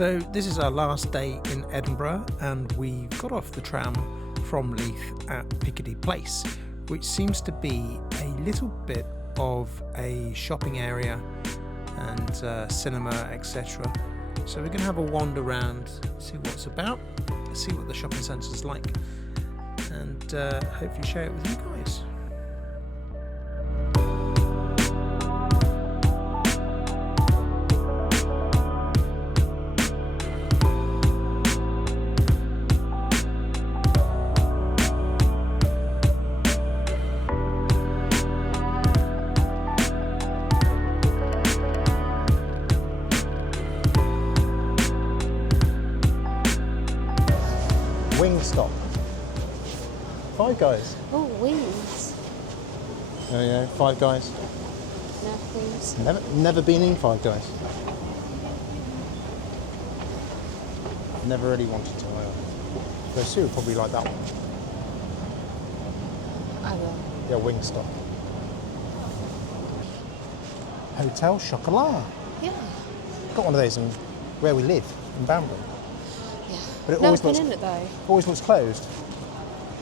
So this is our last day in Edinburgh, and we got off the tram from Leith at Piccadilly Place, which seems to be a little bit of a shopping area and cinema, etc. So we're going to have a wander around, see what's about, see what the shopping centre is like, and hopefully share it with you guys. Wingstop. Five Guys. Oh, wings. Oh yeah, Five Guys. No, wings. Never been in Five Guys. Never really wanted to. But Sue would probably like that one. I will. Yeah, Wingstop. Hotel Chocolat. Yeah. Got one of those in where we live, in Banbury. Yeah. But it No always one's looks been in it though. always looks closed.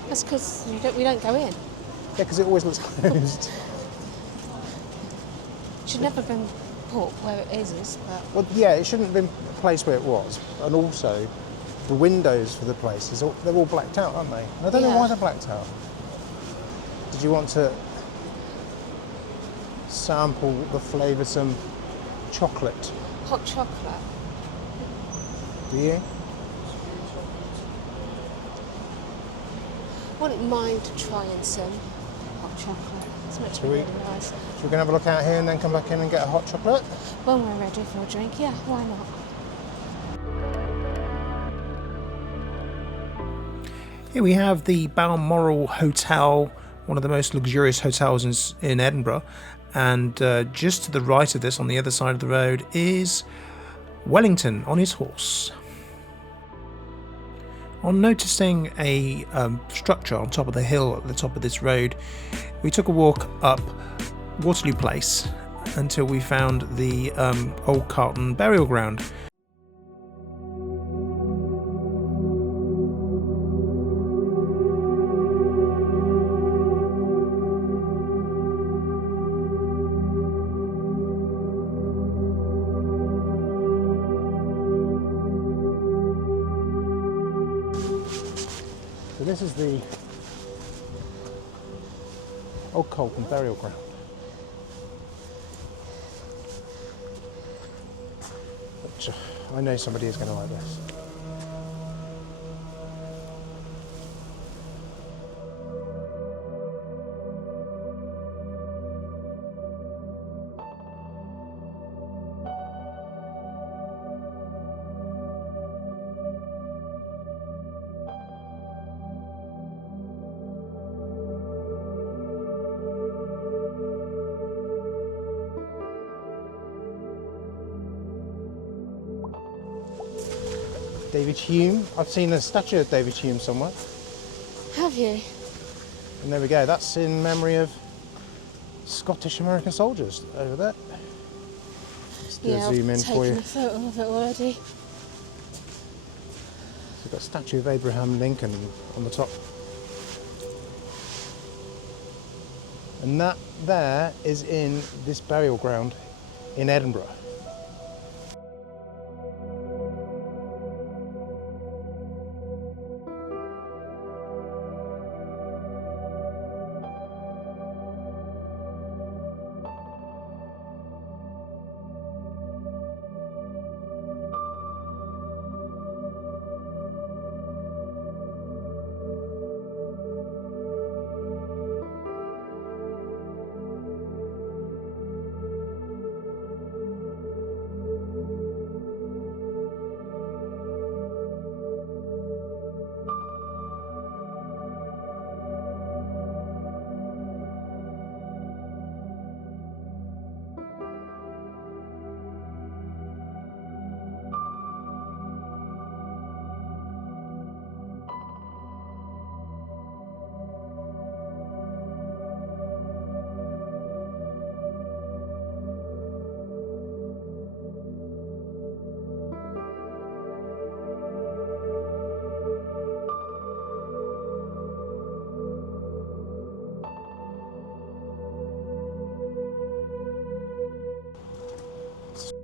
That's because we don't go in. Yeah, because it always looks closed. Should never have been put where it is, but Well, yeah, it shouldn't have been placed where it was. And also, the windows for the place, they're all blacked out, aren't they? And I don't know why they're blacked out. Did you want to sample the flavoursome chocolate? hot chocolate. Do you? Wouldn't mind trying some hot chocolate. It's much Shall we? really nice. So we're going to have a look out here and then come back in and get a hot chocolate? When we're ready for a drink, yeah, why not? Here we have the Balmoral Hotel, one of the most luxurious hotels in Edinburgh, and just to the right of this, on the other side of the road, is Wellington on his horse. On noticing a structure on top of the hill at the top of this road, we took a walk up Waterloo Place until we found the old Calton burial ground. So this is the old Calton burial ground. Which I know somebody is going to like this. David Hume. I've seen a statue of David Hume somewhere. Have you? And there we go. That's in memory of Scottish American soldiers over there. Let's do a zoom in for you. I've taken a photo of it already. So we've got a statue of Abraham Lincoln on the top. And that there is in this burial ground in Edinburgh.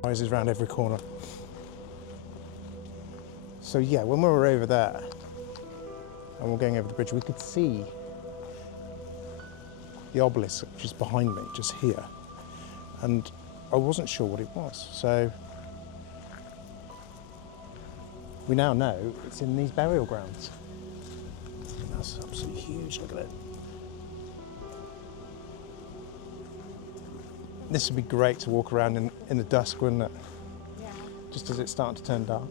Rises round every corner. So yeah, when we were over there and we're going over the bridge, we could see the obelisk which is behind me, just here. And I wasn't sure what it was. So we now know it's in these burial grounds. And that's absolutely huge, look at it. This would be great to walk around in the dusk, wouldn't it? Yeah. Just as it's starting to turn dark.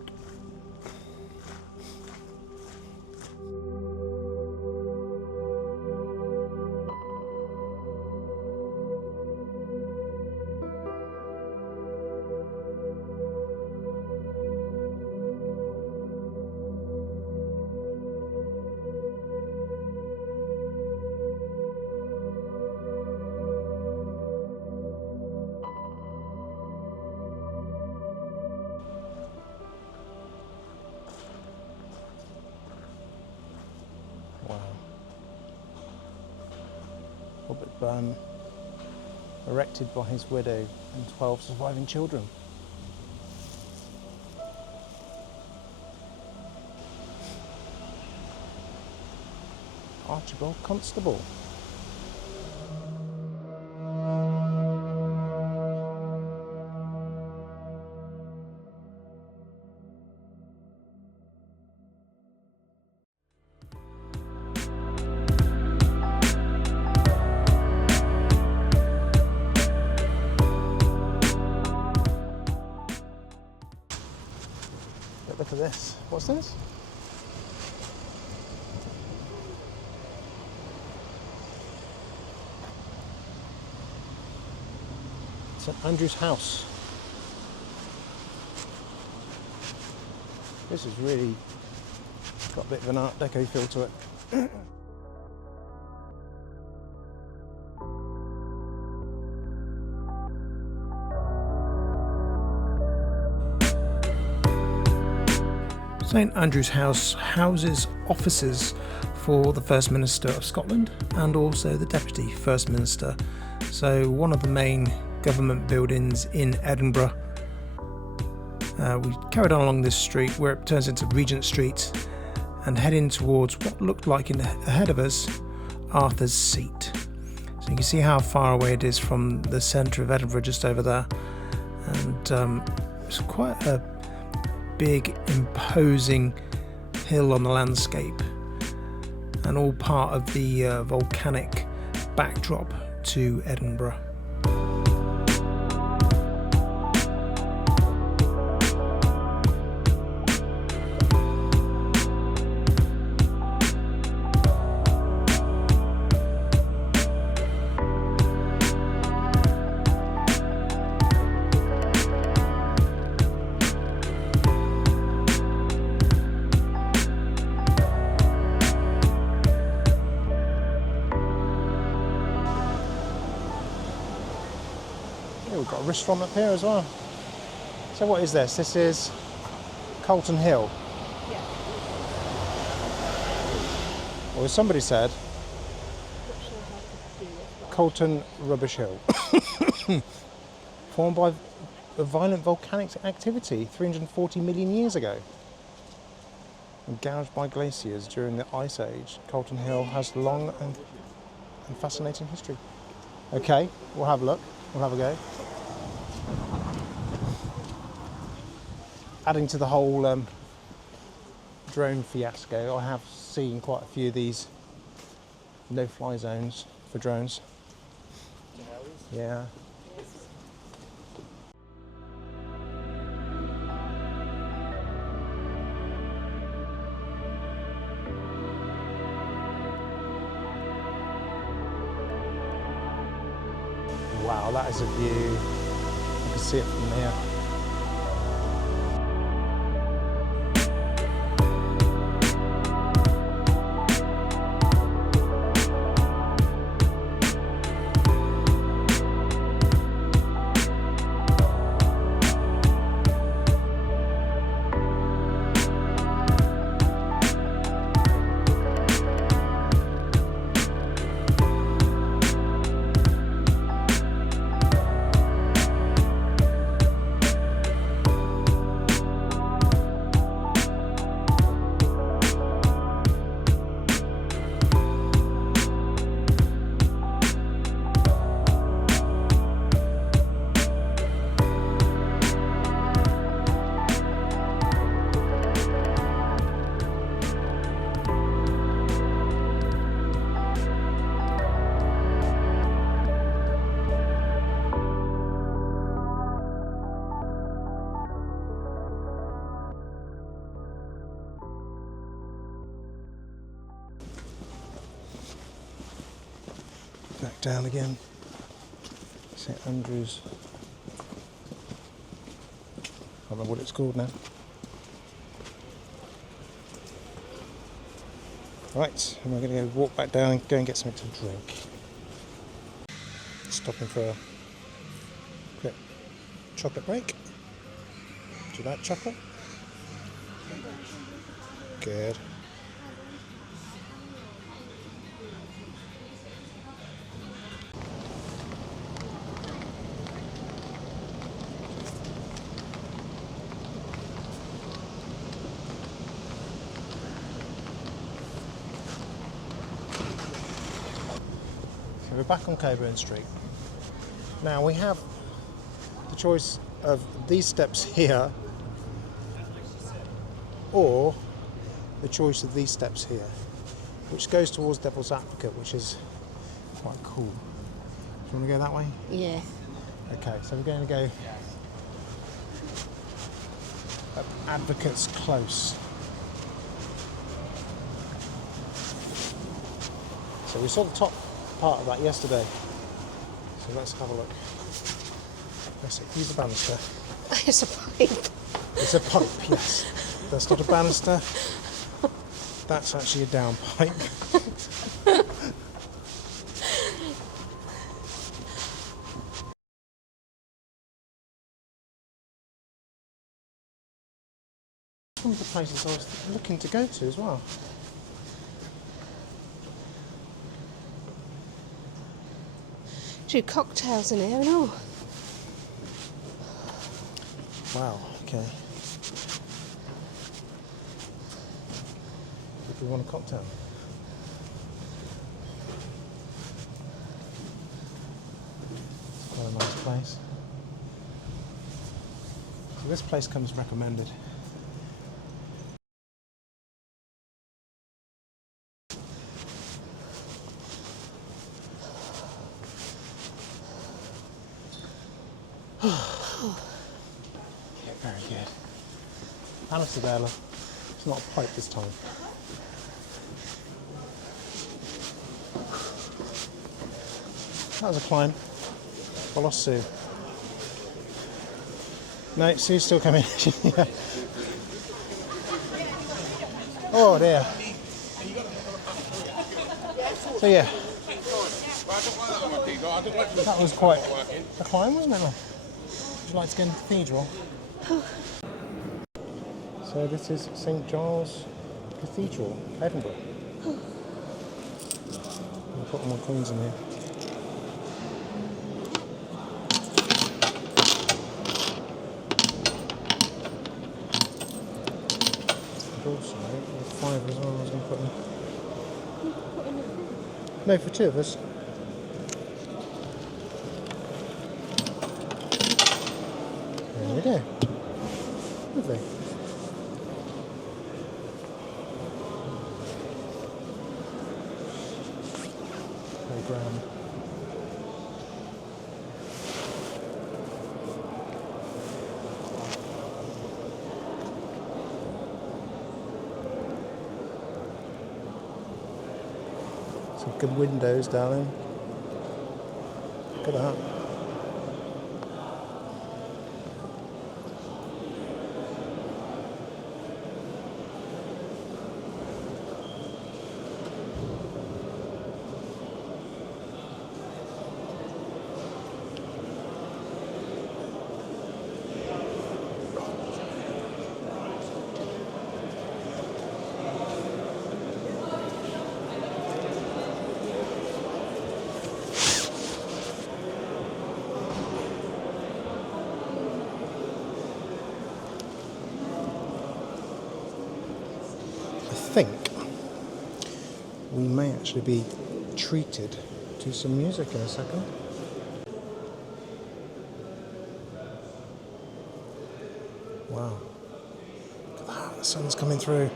Wow. Robert Burn, erected by his widow and 12 surviving children. Archibald Constable. Look at this. What's this? St Andrew's House. This has really got a bit of an Art Deco feel to it. St Andrew's House houses offices for the First Minister of Scotland and also the Deputy First Minister. So one of the main government buildings in Edinburgh. We carried on along this street where it turns into Regent Street and heading towards what looked like ahead of us, Arthur's Seat. So you can see how far away it is from the centre of Edinburgh, just over there. And it's quite a big, imposing hill on the landscape, and all part of the volcanic backdrop to Edinburgh. We've got a restaurant up here as well. So what is this? This is Calton Hill. Yeah. Or as somebody said, Not sure how to do it. But Calton Rubbish Hill. Formed by a violent volcanic activity 340 million years ago. And gouged by glaciers during the Ice Age, Calton Hill has long and fascinating history. Okay, we'll have a look. We'll have a go. Adding to the whole drone fiasco, I have seen quite a few of these no-fly zones for drones. Yeah. Wow, that is a view. You can see it from here. down again. St Andrews. I don't know what it's called now. Right, and we're going to go walk back down and go and get something to drink. Stopping for a quick chocolate break. Do you like chocolate? Good. So we're back on Coburn Street. Now we have the choice of these steps here or the choice of these steps here, which goes towards Devil's Advocate, which is quite cool. Do you want to go that way? Yeah. Okay, so we're going to go up Advocates Close. So we saw the top part of that yesterday. So let's have a look. Let's see, use a banister. It's a pipe. It's a pipe, yes. That's not a banister. That's actually a down pipe. One of the places I was looking to go to as well. Do cocktails in here and all. Wow, okay. If we want a cocktail. It's quite a nice place. So this place comes recommended. Yeah, very good. Banister there, look. It's not a pipe this time. That was a climb. I lost Sue. No, Sue's still coming. Yeah. Oh dear. So yeah. That was quite a climb, wasn't it? Would you like to go to the cathedral? So this is St Giles Cathedral, Edinburgh. I'll put all my coins in here. And also, five as well, I was going to put in. No, for two of us. There we go. Lovely. Playground. Some good windows, darling. Look at that. I think we may actually be treated to some music in a second. Wow. Look at that, the sun's coming through.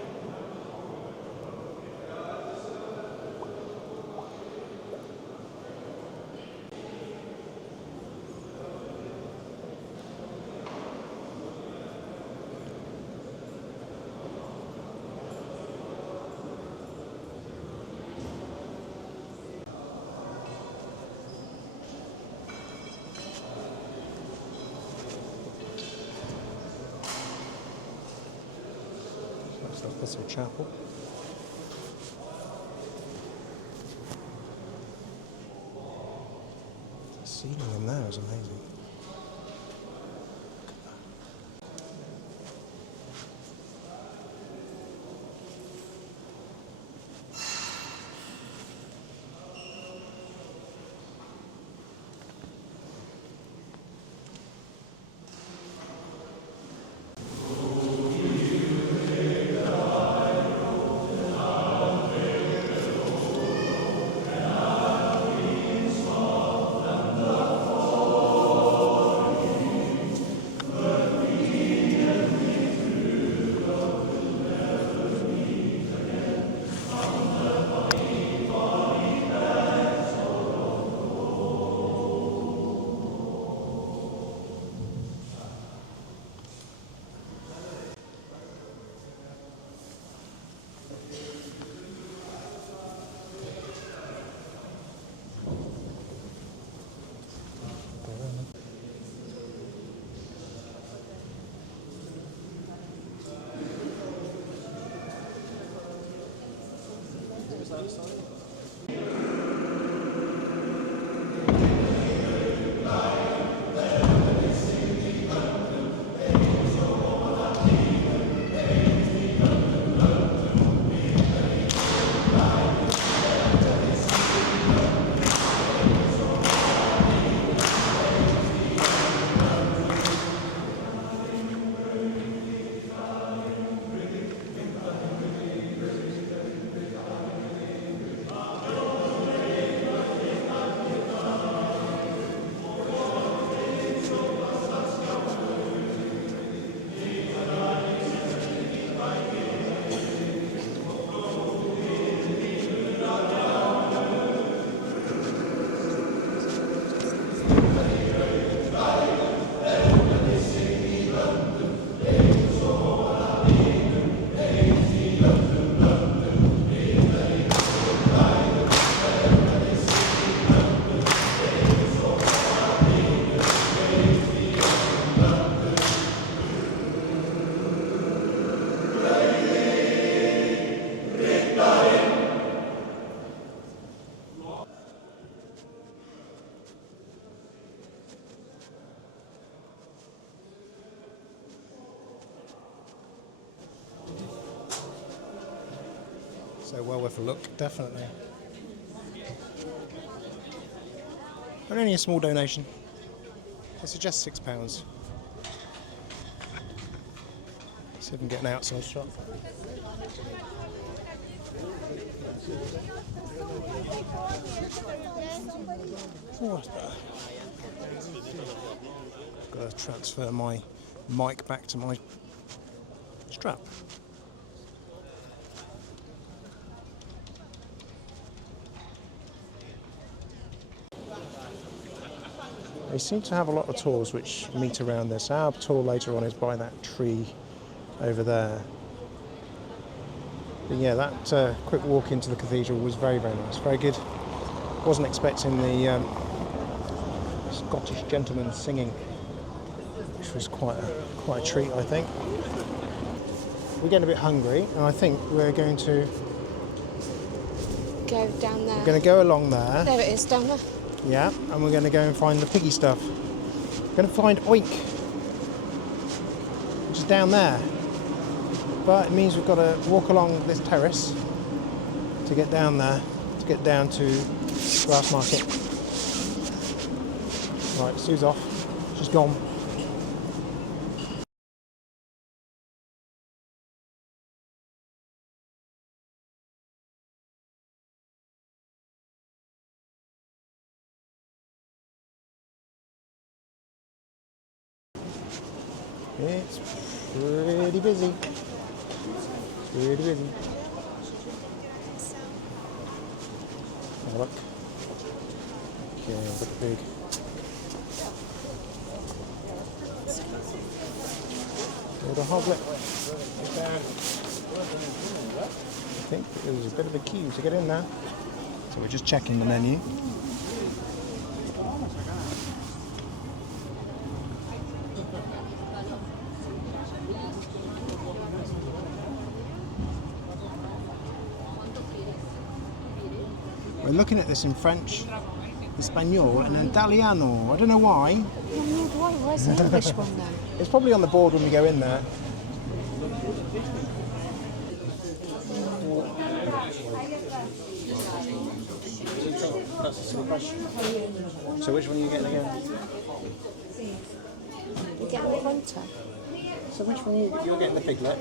Cecil Chapel. The ceiling in there is amazing. So well worth a look, definitely. And only a small donation. I suggest £6. See if we can get an outside shot. What's that? I've got to transfer my mic back to my strap. They seem to have a lot of tours which meet around this. Our tour later on is by that tree over there. But yeah, that quick walk into the cathedral was very, very nice, very good. Wasn't expecting the Scottish gentleman singing, which was quite a treat, I think. We're getting a bit hungry, and I think we're going to Go down there. We're going to go along there. There it is, down there. Yeah, and we're going to go and find the piggy stuff. We're going to find Oink, which is down there. But it means we've got to walk along this terrace to get down there, to get down to Grass Market. Right, Sue's off. She's gone. It's pretty busy. Pretty busy. Have a look. Okay, I've got the pig. Little hoglet. I think there's a bit of a queue to get in there. So we're just checking the menu. We're looking at this in French, Espanol, and Italiano. I don't know why. Where's the English one then? It's probably on the board when we go in there. That's a silly question. So which one are you getting again? You're getting the grunter. So which one you're getting the piglet?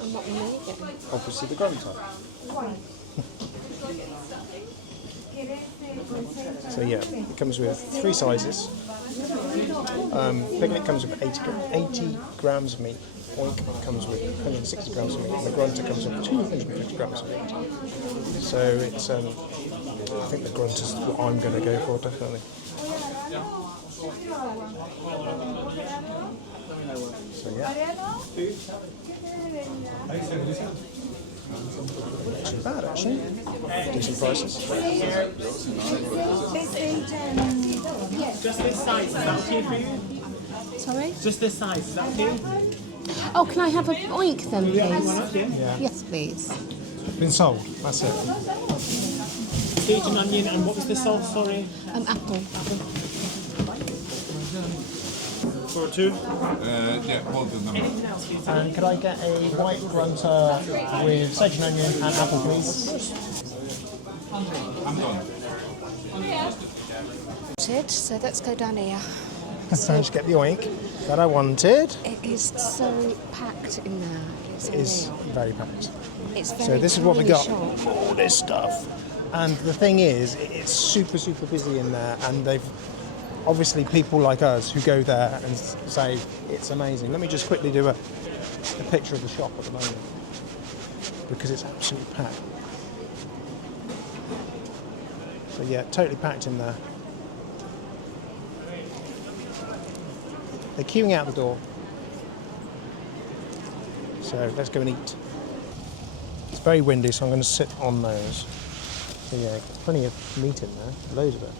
I'm not really getting. Obviously the grunter. So yeah, it comes with 3 sizes. Piglet comes with 80 grams of meat. Oink comes with 160 grams of meat. And the grunter comes with 250 grams of meat. So it's, I think the grunter's what I'm going to go for, definitely. So yeah. Not too bad actually. Decent prices. Just this size, is that okay for you? Sorry? Just this size, is that okay? Oh, can I have a oink then, please? Yeah. Yes, please. Been sold. That's it. Sage and onion, and what was the sauce, sorry? Apple. For 2? Yeah, both of them. And could I get a white grunter with sage and onion and apple, please? I'm done. So let's go down here. So just get the oink that I wanted. It is so packed in there. It is very packed. It's very So this is what we got. short. All this stuff. And the thing is, it's super, super busy in there, and they've obviously people like us who go there and say it's amazing. Let me just quickly do a picture of the shop at the moment because it's absolutely packed. So yeah, totally packed in there. They're queuing out the door. So let's go and eat. It's very windy, so I'm going to sit on those. So yeah, there's plenty of meat in there, loads of it.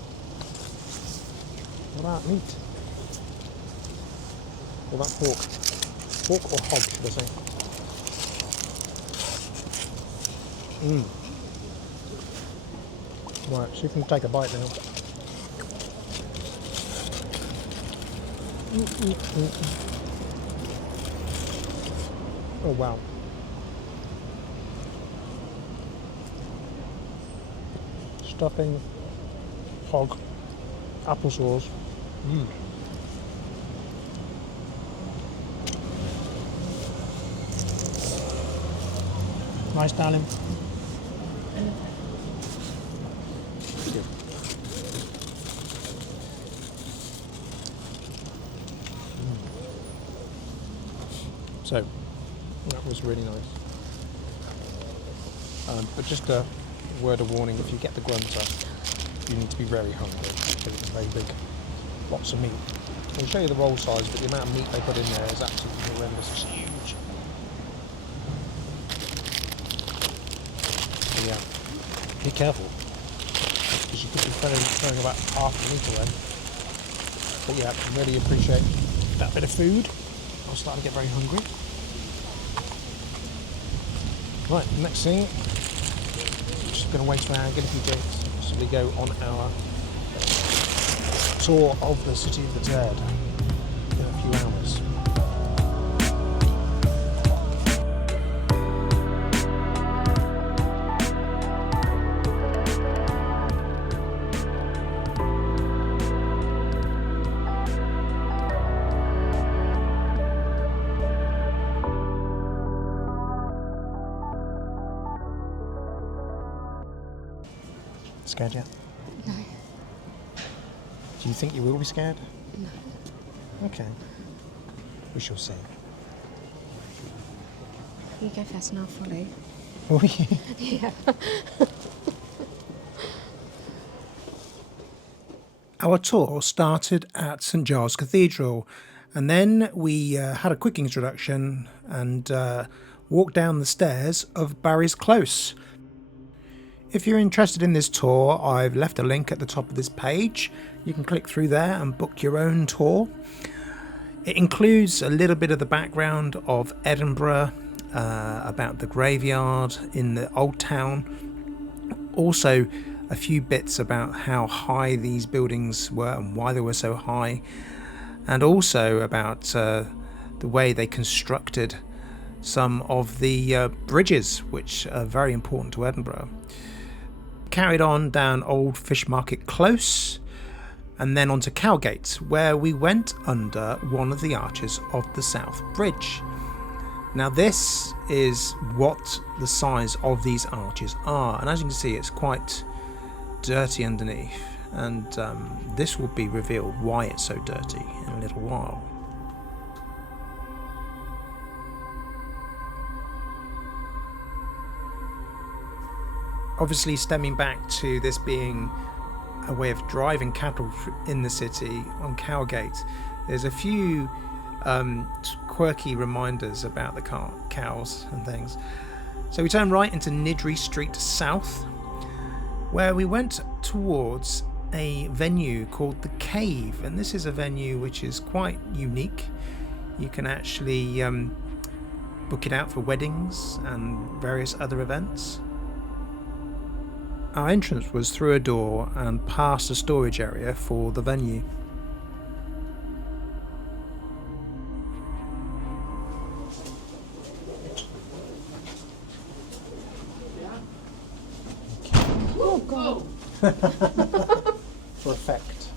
What about meat? What about pork? Pork or hog, should I say? Right, so you can take a bite now. Oh wow. Stuffing, hog, applesauce. Nice, darling. So, that was really nice. But just a word of warning, if you get the grunter, you need to be very hungry because it's very big. Lots of meat. I'll show you the roll size, but the amount of meat they put in there is absolutely horrendous. It's huge. So yeah, be careful, because you could be throwing about half the meat away. But yeah, I really appreciate that bit of food. I'm starting to get very hungry. Right, next thing, I'm just going to wait around, get a few drinks, and possibly go on our tour of the City of the Dead in a few hours. Scared yet? No. Do you think you will be scared? No. Okay. We shall see. You go first and I'll follow. Will you? Yeah. Our tour started at St Giles Cathedral, and then we had a quick introduction and walked down the stairs of Barry's Close. If you're interested in this tour, I've left a link at the top of this page. You can click through there and book your own tour. It includes a little bit of the background of Edinburgh, about the graveyard in the old town. Also, a few bits about how high these buildings were and why they were so high, and also about the way they constructed some of the bridges, which are very important to Edinburgh. Carried on down Old Fish Market Close, and then onto Cowgate, where we went under one of the arches of the South Bridge. Now this is what the size of these arches are, and as you can see, it's quite dirty underneath, and this will be revealed why it's so dirty in a little while. Obviously, stemming back to this being a way of driving cattle in the city on Cowgate, there's a few quirky reminders about the cows and things. So we turn right into Nidri Street South, where we went towards a venue called The Cave, and this is a venue which is quite unique. You can actually book it out for weddings and various other events. Our entrance was through a door and past a storage area for the venue. Oh God! For effect.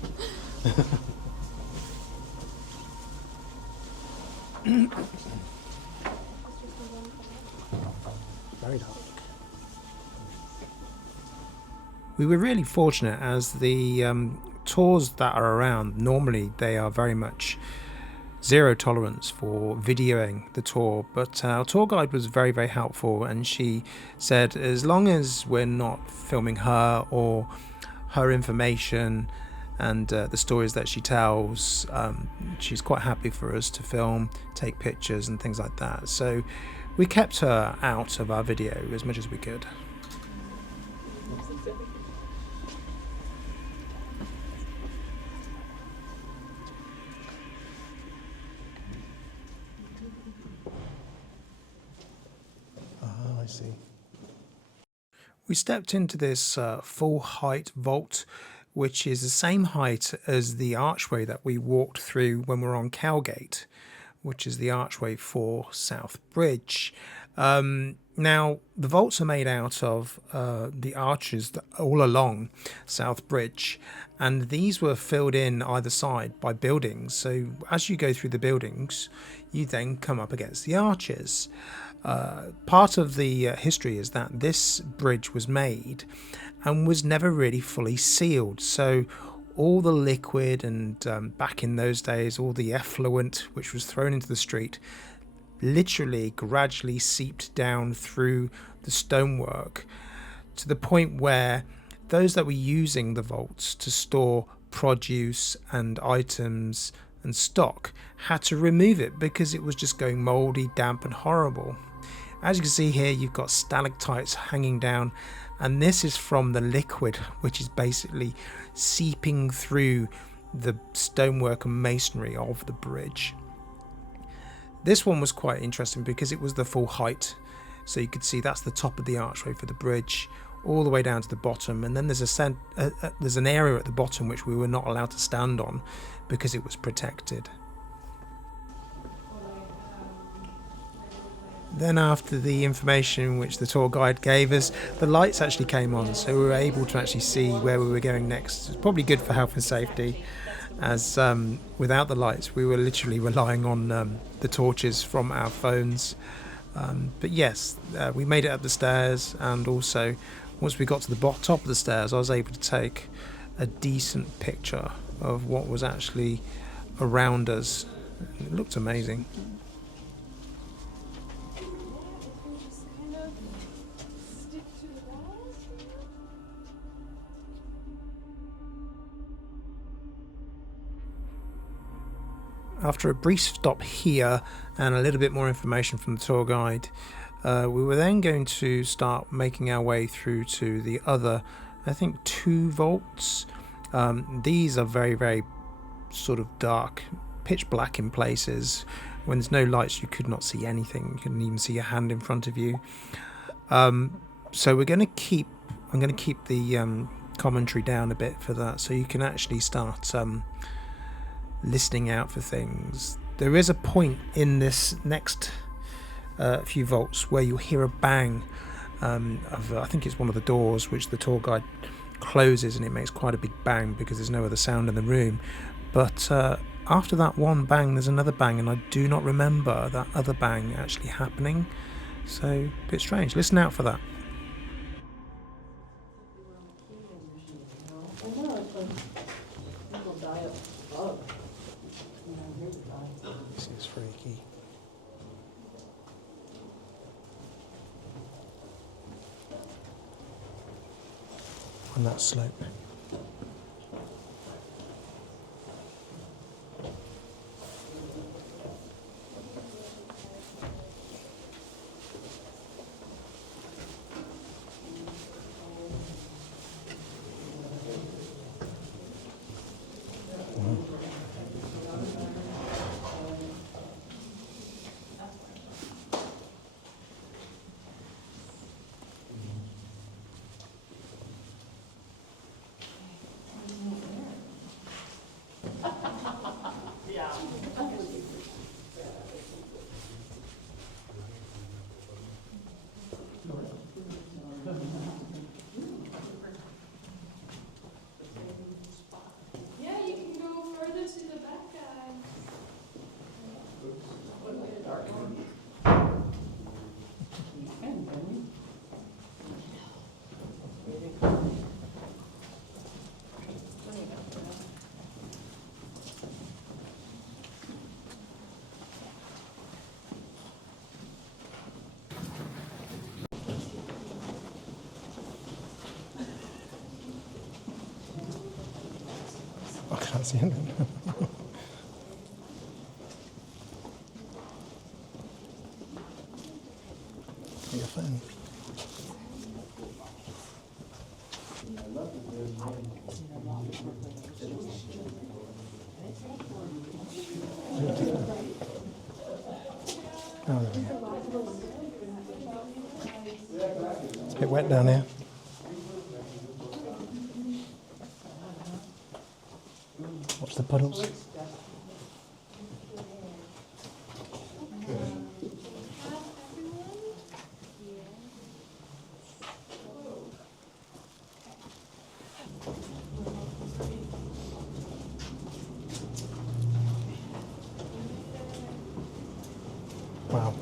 Very dark. We were really fortunate, as the tours that are around, normally they are very much zero tolerance for videoing the tour, but our tour guide was very, very helpful, and she said as long as we're not filming her or her information and the stories that she tells, she's quite happy for us to film, take pictures and things like that. So we kept her out of our video as much as we could. I see. We stepped into this full height vault, which is the same height as the archway that we walked through when we were on Cowgate, which is the archway for South Bridge. Now, the vaults are made out of the arches that all along South Bridge, and these were filled in either side by buildings. So as you go through the buildings, you then come up against the arches. Part of the history is that this bridge was made and was never really fully sealed, so all the liquid and back in those days all the effluent which was thrown into the street literally gradually seeped down through the stonework to the point where those that were using the vaults to store produce and items and stock had to remove it because it was just going mouldy, damp and horrible. As you can see here, you've got stalactites hanging down, and this is from the liquid which is basically seeping through the stonework and masonry of the bridge. This one was quite interesting because it was the full height, so you could see that's the top of the archway for the bridge all the way down to the bottom, and then there's an area at the bottom which we were not allowed to stand on because it was protected. Then after the information which the tour guide gave us, the lights actually came on, so we were able to actually see where we were going next. It's probably good for health and safety, as without the lights we were literally relying on the torches from our phones. But yes, we made it up the stairs, and also once we got to the top of the stairs I was able to take a decent picture of what was actually around us. It looked amazing. After a brief stop here and a little bit more information from the tour guide, we were then going to start making our way through to the other, I think, 2 vaults. These are very, very sort of dark, pitch black in places. When there's no lights you could not see anything. You couldn't even see your hand in front of you. So I'm going to keep the commentary down a bit for that, so you can actually start listening out for things. There is a point in this next few vaults where you'll hear a bang of I think it's one of the doors which the tour guide closes, and it makes quite a big bang because there's no other sound in the room. But after that one bang, there's another bang, and I do not remember that other bang actually happening. So, a bit strange. Listen out for that. This is freaky. On that slope. I can't see anything. Your phone. Oh, there we go. It's a bit wet down here. Watch the puddles. Wow.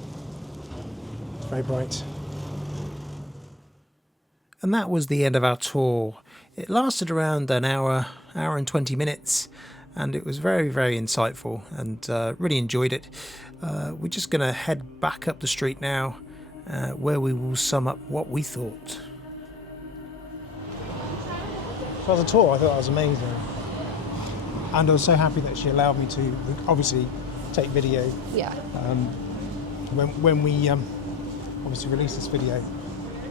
It's very bright. And that was the end of our tour. It lasted around an hour and 20 minutes, and it was very, very insightful, and really enjoyed it. We're just going to head back up the street now, where we will sum up what we thought. So as a tour, I thought that was amazing. And I was so happy that she allowed me to, obviously, take video. Yeah. When we obviously release this video,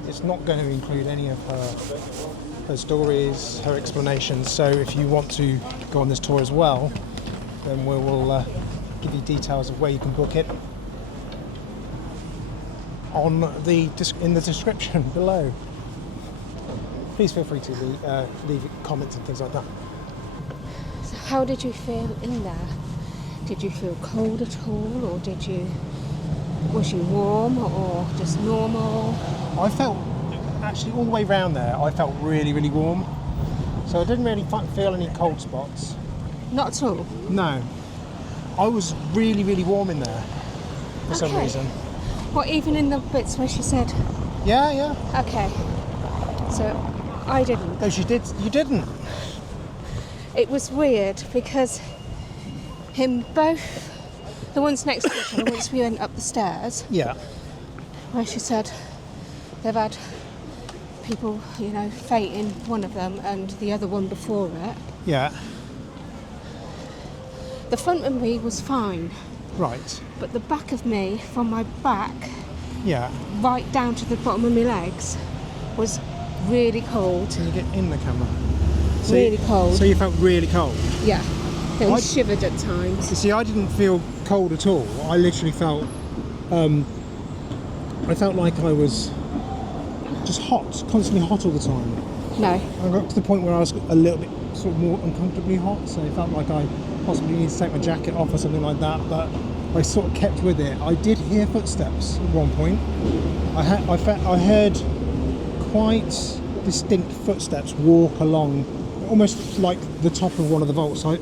it's not going to include any of her stories, her explanations. So if you want to go on this tour as well, then we will give you details of where you can book it in the description below. Please feel free to leave comments and things like that. So how did you feel in there? Did you feel cold at all, or was you warm or just normal? I felt, actually all the way round there, I felt really, really warm. So I didn't really feel any cold spots. Not at all? No. I was really, really warm in there for some reason. What, even in the bits where she said? Yeah. Okay. So I didn't. No, she did. You didn't. It was weird because both the ones next to each other, once we went up the stairs, Yeah. where she said they've had people, fainting, one of them, and the other one before it. Yeah. The front of me was fine, Right. but the back of me, from my back Yeah. right down to the bottom of my legs, was really cold. Can you get in the camera? Really cold. So you felt really cold? Yeah. And shivered at times. You see, I didn't feel cold at all. I literally felt, I felt like I was just hot, constantly hot all the time. No. I got to the point where I was a little bit sort of more uncomfortably hot, so it felt like I possibly need to take my jacket off or something like that, but I sort of kept with it. I did hear footsteps at one point. I heard quite distinct footsteps walk along, almost like the top of one of the vaults. I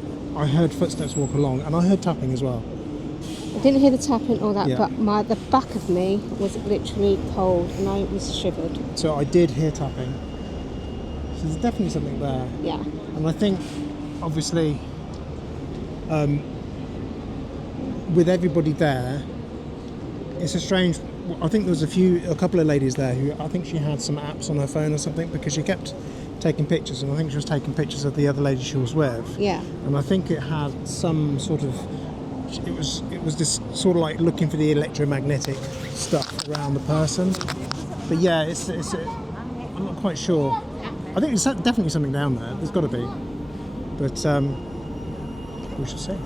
heard footsteps walk along, and I heard tapping as well. I didn't hear the tapping or that, Yeah. but the back of me was literally cold and I was shivered. So I did hear tapping. So there's definitely something there. Yeah. And I think, obviously, with everybody there, it's a strange. I think there was a couple of ladies there who I think she had some apps on her phone or something, because she kept taking pictures, and I think she was taking pictures of the other lady she was with. Yeah. And I think it had some sort of. It was this sort of like looking for the electromagnetic stuff around the person. But yeah, I'm not quite sure. I think there's definitely something down there. There's got to be. But we shall see.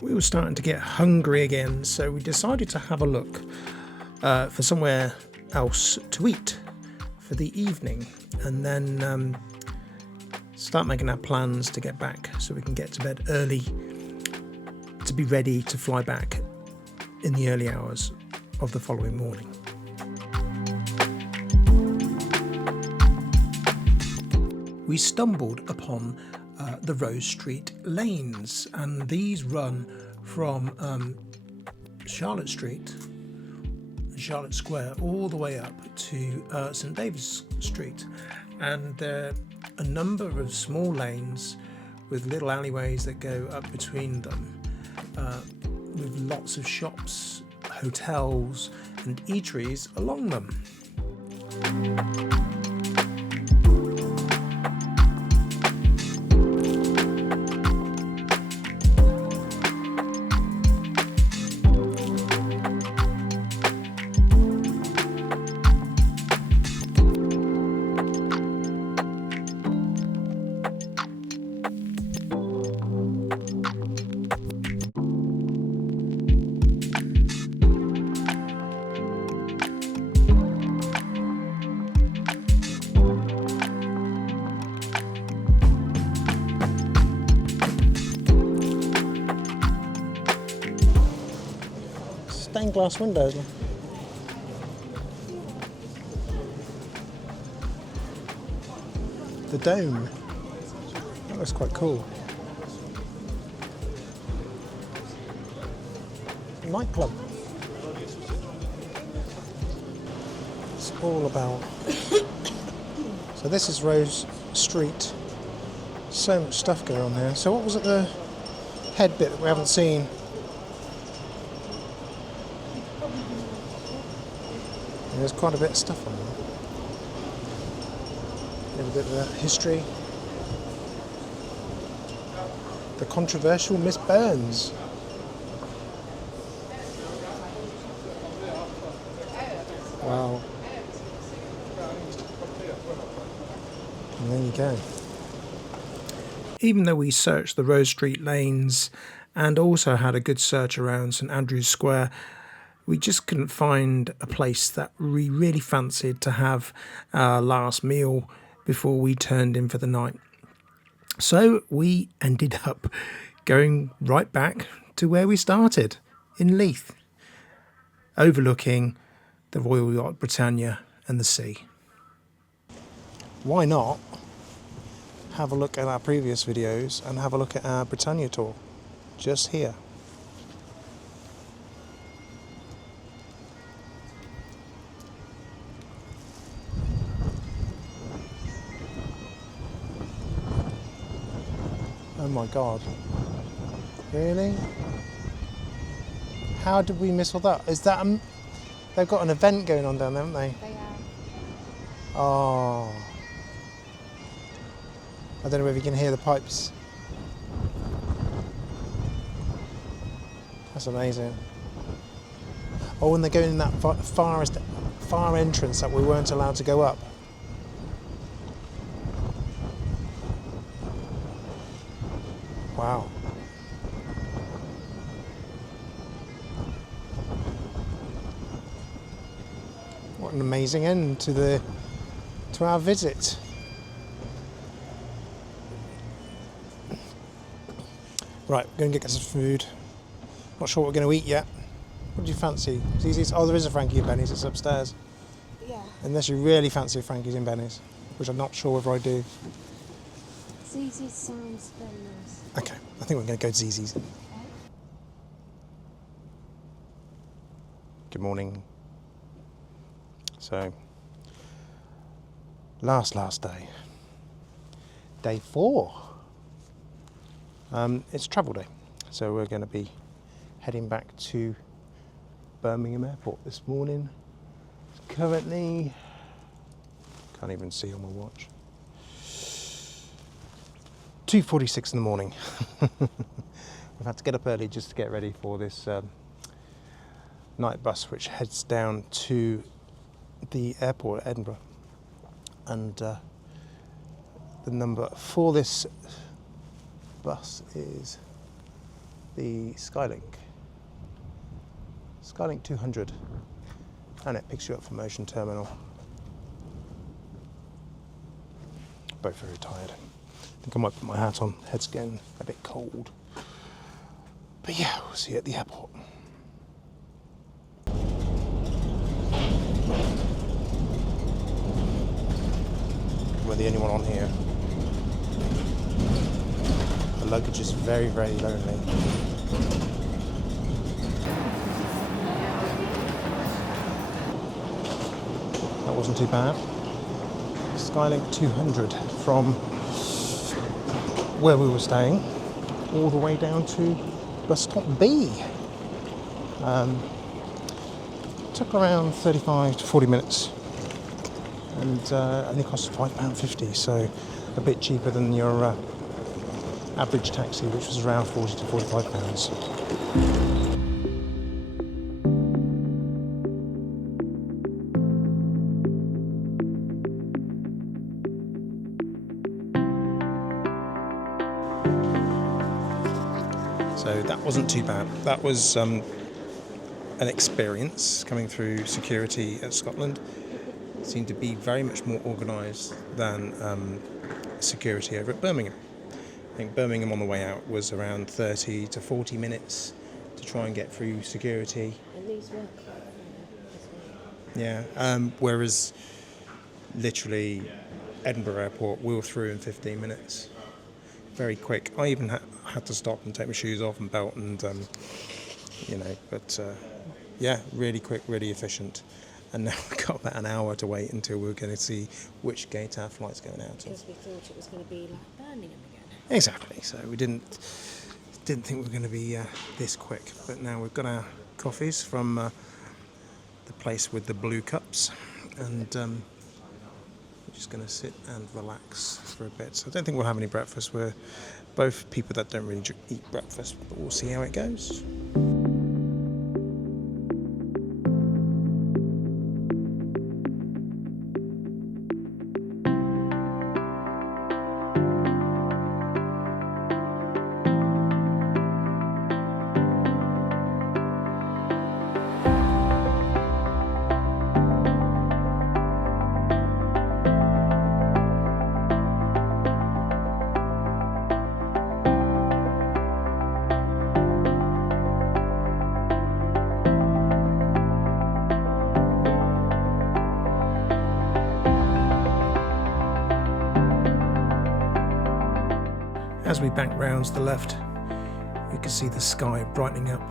We were starting to get hungry again, so we decided to have a look for somewhere else to eat for the evening, and then start making our plans to get back so we can get to bed early to be ready to fly back in the early hours of the following morning. We stumbled upon the Rose Street lanes, and these run from Charlotte Street, Charlotte Square, all the way up to St David's Street, and there are a number of small lanes with little alleyways that go up between them, with lots of shops, hotels and eateries along them. Stained glass windows. The dome. That looks quite cool. Nightclub. It's all about. So this is Rose Street. So much stuff going on here. So what was it, the head bit that we haven't seen? There's quite a bit of stuff on there. A little bit of that history. The controversial Miss Burns. Wow. And there you go. Even though we searched the Rose Street lanes and also had a good search around St Andrew's Square, we just couldn't find a place that we really fancied to have our last meal before we turned in for the night. So we ended up going right back to where we started, in Leith, overlooking the Royal Yacht Britannia and the sea. Why not have a look at our previous videos and have a look at our Britannia tour just here. Oh my god. Really? How did we miss all that? Is that they've got an event going on down there, haven't they? They are. Oh. I don't know if you can hear the pipes. That's amazing. Oh, and they're going in that far entrance that we weren't allowed to go up. Wow. What an amazing end to our visit. Right, we're going to get some food. Not sure what we're going to eat yet. What do you fancy? Zzz's? Oh, there is a Frankie and Benny's. It's upstairs. Yeah. Unless you really fancy a Frankie's and Benny's, which I'm not sure whether I do. Zzz's sounds very nice. Okay, I think we're going to go to Zzz's. Good morning. So, last day. Day 4. It's travel day. So we're going to be heading back to Birmingham Airport this morning. Currently, can't even see on my watch, 2:46 in the morning. We've had to get up early just to get ready for this night bus which heads down to the airport at Edinburgh. And the number for this bus is the Skylink 200, and it picks you up from Ocean Terminal. Both very tired. I think I might put my hat on, head's getting a bit cold. But yeah, we'll see you at the airport. We're the only one on here. The luggage is very, very lonely. That wasn't too bad. Skylink 200 from where we were staying all the way down to bus stop B. Took around 35 to 40 minutes and only cost £5.50, so a bit cheaper than your average taxi, which was around £40 to £45. So that wasn't too bad. That was an experience coming through security at Scotland. It seemed to be very much more organised than security over at Birmingham. I think Birmingham on the way out was around 30 to 40 minutes to try and get through security. And these were Yeah, whereas literally Edinburgh Airport, we were through in 15 minutes. Very quick. I even had to stop and take my shoes off and belt and, but yeah, really quick, really efficient. And now we've got about an hour to wait until we're going to see which gate our flight's going out of. because we thought it was going to be like Birmingham again. Exactly. So we didn't think we were going to be this quick, but now we've got our coffees from the place with the blue cups, and we're just going to sit and relax for a bit. So I don't think we'll have any breakfast. We're both people that don't really eat breakfast, but we'll see how it goes. As we bank round to the left, you can see the sky brightening up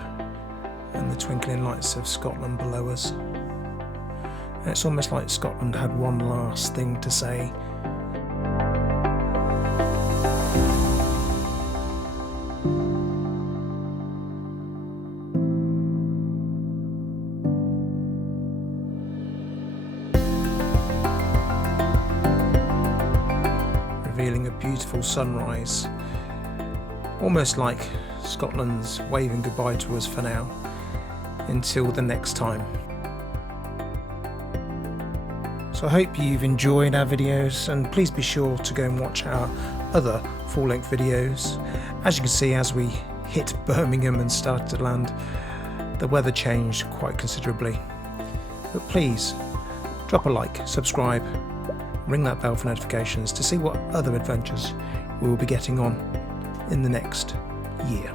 and the twinkling lights of Scotland below us. And it's almost like Scotland had one last thing to say. Revealing a beautiful sunrise, almost like Scotland's waving goodbye to us for now, until the next time. So I hope you've enjoyed our videos, and please be sure to go and watch our other full-length videos. As you can see, as we hit Birmingham and started to land, the weather changed quite considerably. But please drop a like, subscribe, ring that bell for notifications to see what other adventures we will be getting on in the next year.